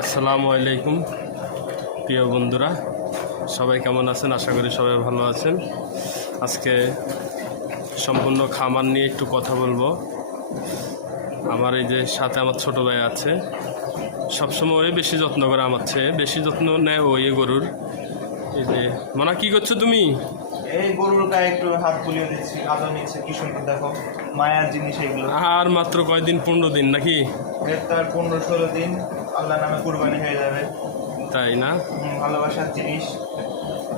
আসসালামু আলাইকুম প্রিয় বন্ধুরা, সবাই কেমন আছেন? আশা করি সবাই ভালো আছেন। আজকে সম্পূর্ণ খামার নিয়ে একটু কথা বলবো। আমার এই যে সাথে আমার ছোট ভাই আছে, সবসময় বেশি যত্ন করে, আমার চেয়ে বেশি যত্ন নেয় ওই গরুর। এই যে মানা, কি করছো তুমি? এই গরুর গায়ে একটু হাত বুলিয়ে দিচ্ছি, আদর নিচ্ছে। কি সুন্দর দেখো, মায়ার জিনিস এগুলো। আর মাত্র কয়দিন, 15 দিন নাকি? এর তার 15-16 দিন আল্লাহ নামে কুরবানি হয়ে যাবে। তাই না? ভালোবাসার জিনিস,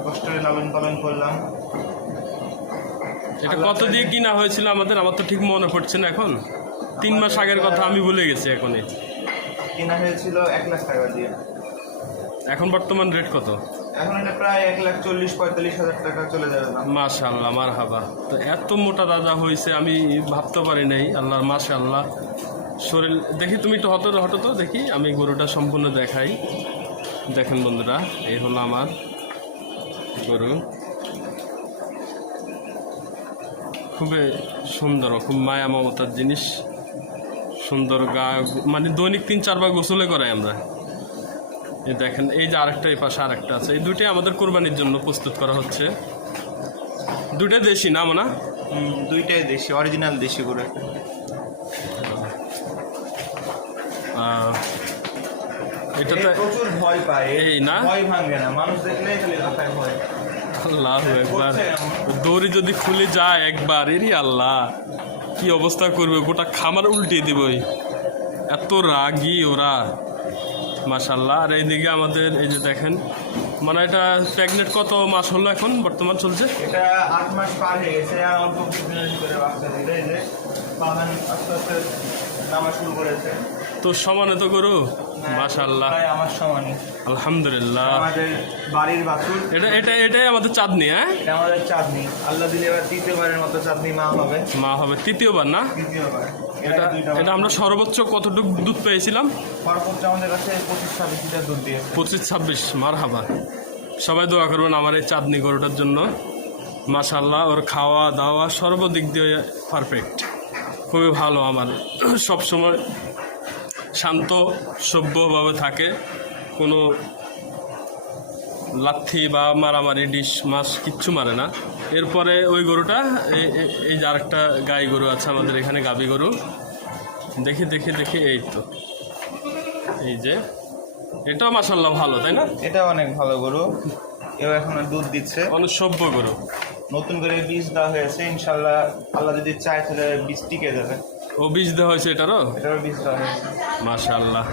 কষ্টের লালন পালন করলাম। এটা কত দিয়ে কিনা হয়েছিল আমাদের? আমার তো ঠিক মনে পড়ছে না এখন। 3 মাস আগের কথা আমি ভুলে গেছি এখনই। কেনা হয়েছিল 1 লাখ টাকা দিয়ে। এখন বর্তমান রেট কত? এখন এটা প্রায় 1,40,000-45,000 টাকা চলে যাবে না। মাশাআল্লাহ, মারহাবা। তো এত মোটা দাদা হয়েছে আমি ভাবতে পারি নাই। আল্লাহর মাশাআল্লাহ। শরীর দেখি, তুমি একটু হটো তো দেখি, আমি গরুটা সম্পূর্ণ দেখাই। দেখেন বন্ধুরা, এই হলো আমার গরু। খুবই সুন্দর, খুব মায়া মমতার জিনিস। সুন্দর গা, মানে দৈনিক 3-4 বার গোসলে করাই আমরা। এই দেখেন, এই যে আরেকটা, এই পাশে আরেকটা আছে। এই দুইটাই আমাদের কোরবানির জন্য প্রস্তুত করা হচ্ছে। দুইটা দেশি না মানা? দুইটাই দেশি, অরিজিনাল দেশি গরু। এটাতে প্রচুর ভয় পায়, এই না, ভয় ভাঙে না, মানুষ দেখলেই খালি লাফায় ভয়। আল্লাহ একবার দড়ি যদি খুলে যায় একবার, এরই আল্লাহ কি অবস্থা করবে, গোটা খামার উল্টিয়ে দিবই, এত রাগী ওরা। মাশাল্লাহ। আর এইদিকে আমাদের এই যে দেখেন, মানে এটা প্রেগনেন্ট কত মাস হলো এখন বর্তমান চলছে? এটা 8 মাস পার হয়ে গেছে। আর অল্প দিনের ভিতরে বাচ্চা দিলে এই যে বাগান আস্তে আস্তে নামা শুরু করেছে। তো সমানে তো গরু, মাশাল্লাহ, প্রায় আমার সমানই, আলহামদুলিল্লাহ। আমাদের বাড়ির বাছুর। এটাই আমাদের চাঁদনি। হ্যাঁ, এটা আমাদের চাঁদনি। আল্লাহ দিলে এবার 3য়বারের মতো চাঁদনি মা হবে। মা হবে 3য় না? 3য়বার। এটা আমরা সর্বোচ্চ কতটুকু দুধ পেয়েছিলাম? সর্বোচ্চ আমাদের কাছে 25-26 লিটার দুধ দিয়েছে। 25-26, মারহাবা। সবাই দোয়া করবেন আমার এই চাঁদনি গরুটার জন্য। মাশাল্লাহ, ওর খাওয়া দাওয়া সর্বদিক দিয়ে পারফেক্ট, খুবই ভালো। আমার সবসময় শান্ত সভ্যভাবে থাকে, কোনো লাথি বা মারামারি, ডিশ মাছ কিচ্ছু মারে না। এরপরে ওই গরুটা, এই যে আরেকটা গাই গরু আছে আমাদের এখানে, গাভী গরু। দেখি দেখি দেখি, এই তো, এই যে এটাও মাশাল্লাহ ভালো, তাই না? এটা অনেক ভালো গরু, এও এখন দুধ দিচ্ছে। অনেক সভ্য গরু। নতুন করে বীজ দেওয়া হয়েছে, ইনশাল্লাহ আল্লাহ যদি চায় তাহলে বীজ টিকে যাবে। ও বীজ দেওয়া হয়েছে এটারও? এটারও বীজ দেওয়া হয়েছে। মাশাল্লাহ।